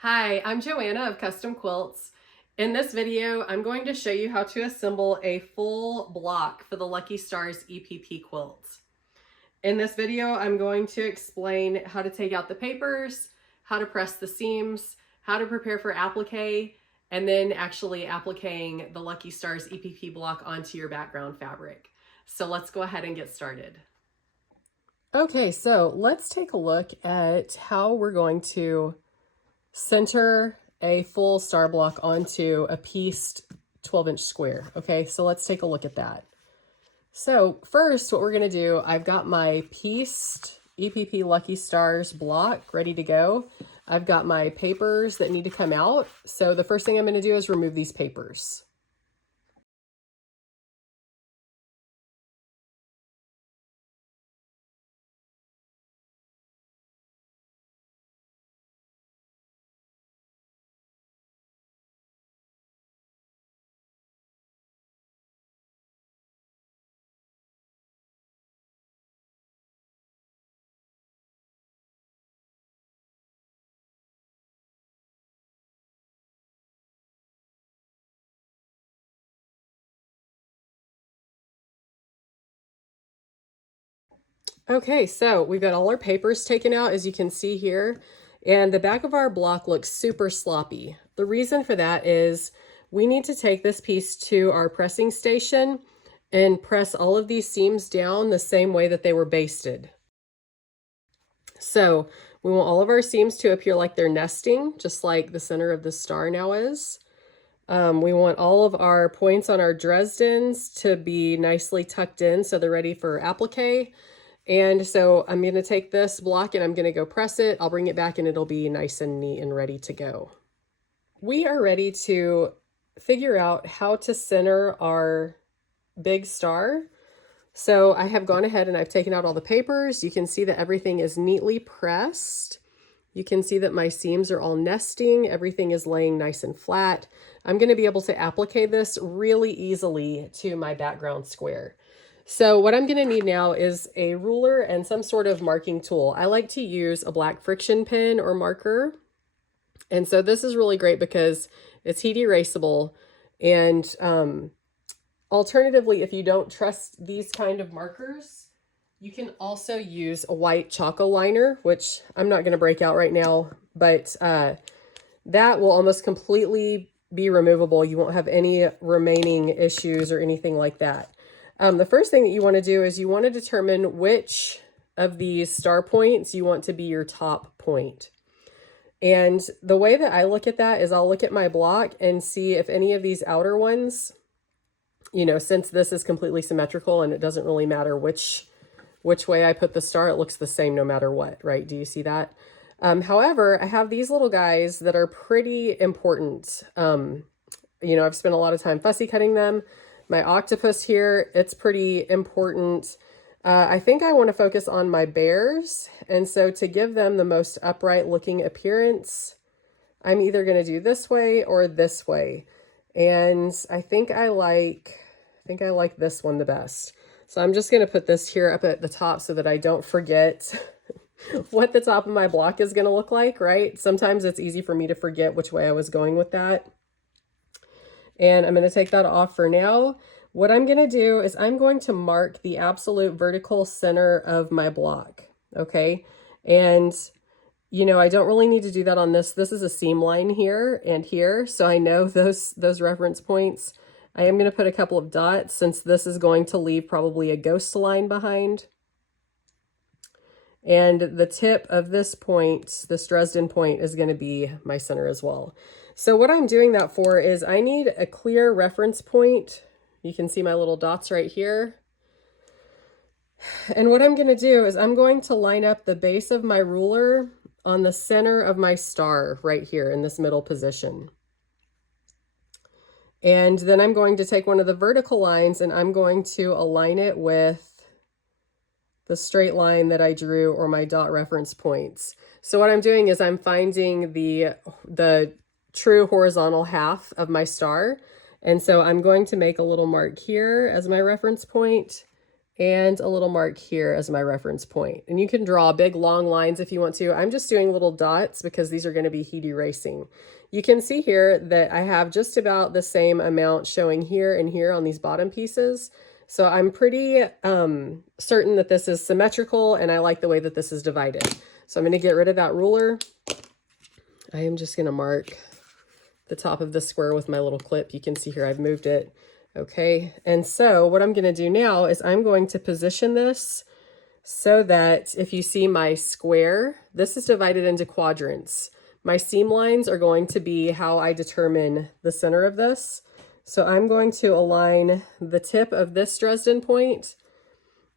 Hi, I'm Joanna of Custom Quilts. In this video, I'm going to show you how to assemble a full block for the Lucky Stars EPP quilt. In this video, I'm going to explain how to take out the papers, how to press the seams, how to prepare for applique, and then actually appliquing the Lucky Stars EPP block onto your background fabric. So let's go ahead and get started. Okay, so let's take a look at how we're going to center a full star block onto a pieced 12-inch square. Okay, so let's take a look at that. So first, what we're going to do, I've got my pieced EPP Lucky Stars block ready to go. I've got my papers that need to come out. So the first thing I'm going to do is remove these papers. Okay, so we've got all our papers taken out, as you can see here, and the back of our block looks super sloppy. The reason for that is we need to take this piece to our pressing station and press all of these seams down the same way that they were basted. So we want all of our seams to appear like they're nesting, just like the center of the star now is. We want all of our points on our Dresdens to be nicely tucked in so they're ready for applique. And so I'm going to take this block and I'm going to go press it. I'll bring it back and it'll be nice and neat and ready to go. We are ready to figure out how to center our big star. So I have gone ahead and I've taken out all the papers. You can see that everything is neatly pressed. You can see that my seams are all nesting. Everything is laying nice and flat. I'm going to be able to applique this really easily to my background square. So what I'm going to need now is a ruler and some sort of marking tool. I like to use a black friction pen or marker. And so this is really great because it's heat erasable. And alternatively, if you don't trust these kind of markers, you can also use a white Choco liner, which I'm not going to break out right now, but that will almost completely be removable. You won't have any remaining issues or anything like that. The first thing that you want to do is you want to determine which of these star points you want to be your top point. And the way that I look at that is I'll look at my block and see if any of these outer ones, you know, since this is completely symmetrical and it doesn't really matter which way I put the star, it looks the same no matter what, right? Do you see that? However, I have these little guys that are pretty important. You know, I've spent a lot of time fussy cutting them. My octopus here, it's pretty important. I think I want to focus on my bears. And so to give them the most upright looking appearance, I'm either going to do this way or this way. And I think I like this one the best. So I'm just going to put this here up at the top so that I don't forget what the top of my block is going to look like, right? Sometimes it's easy for me to forget which way I was going with that. And I'm going to take that off for now. What I'm going to do is I'm going to mark the absolute vertical center of my block, okay? And, you know, I don't really need to do that on this. This is a seam line here and here, so I know those reference points. I am going to put a couple of dots since this is going to leave probably a ghost line behind. And the tip of this point, this Dresden point, is going to be my center as well. So what I'm doing that for is I need a clear reference point. You can see my little dots right here. And what I'm going to do is I'm going to line up the base of my ruler on the center of my star right here in this middle position. And then I'm going to take one of the vertical lines and I'm going to align it with the straight line that I drew or my dot reference points. So what I'm doing is I'm finding the true horizontal half of my star. And so I'm going to make a little mark here as my reference point. and a little mark here as my reference point. And you can draw big long lines if you want to. I'm just doing little dots because these are going to be heat erasing. You can see here that I have just about the same amount showing here and here on these bottom pieces. So I'm pretty certain that this is symmetrical, and I like the way that this is divided. So I'm going to get rid of that ruler. I am just going to mark the top of the square with my little clip. You can see here I've moved it. Okay, and so what I'm going to do now is I'm going to position this so that if you see my square, this is divided into quadrants. My seam lines are going to be how I determine the center of this. So I'm going to align the tip of this Dresden point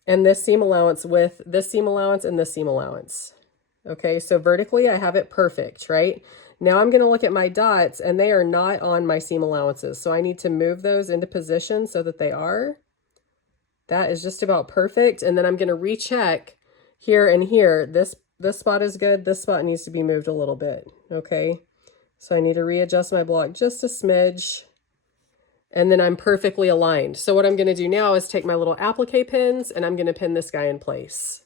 and this seam allowance with this seam allowance and this seam allowance. Okay, so vertically I have it perfect, right? Now I'm going to look at my dots, and they are not on my seam allowances. So I need to move those into position so that they are. That is just about perfect. And then I'm going to recheck here and here. This spot is good. This spot needs to be moved a little bit. Okay, so I need to readjust my block just a smidge. And then I'm perfectly aligned. So what I'm going to do now is take my little applique pins, and I'm going to pin this guy in place.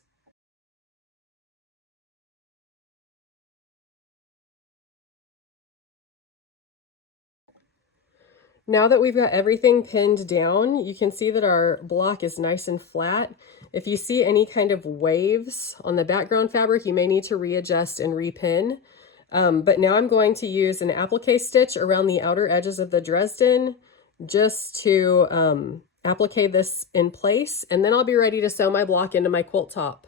Now that we've got everything pinned down, you can see that our block is nice and flat. If you see any kind of waves on the background fabric, you may need to readjust and repin. But now I'm going to use an applique stitch around the outer edges of the Dresden just to applique this in place, and then I'll be ready to sew my block into my quilt top.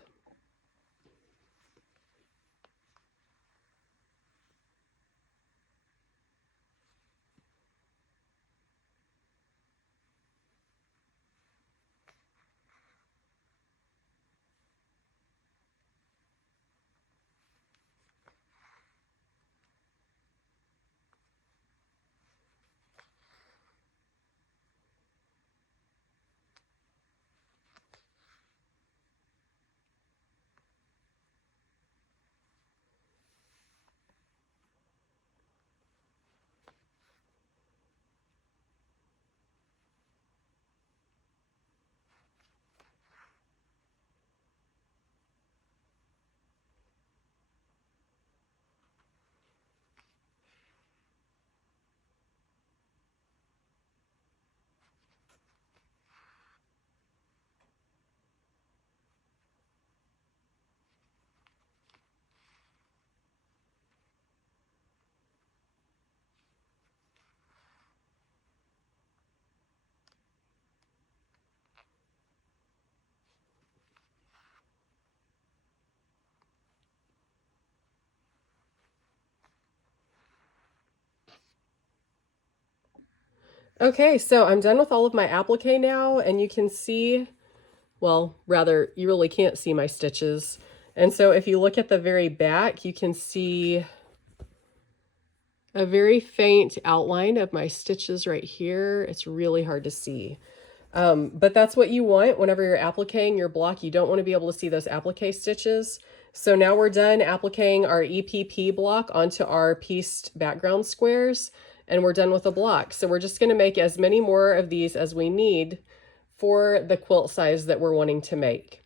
Okay, so I'm done with all of my applique now, and you can see, well, rather, you really can't see my stitches. And so if you look at the very back, you can see a very faint outline of my stitches right here. It's really hard to see. But that's what you want whenever you're appliquing your block. You don't want to be able to see those applique stitches. So now we're done appliquing our EPP block onto our pieced background squares, and we're done with the block. So we're just going to make as many more of these as we need for the quilt size that we're wanting to make.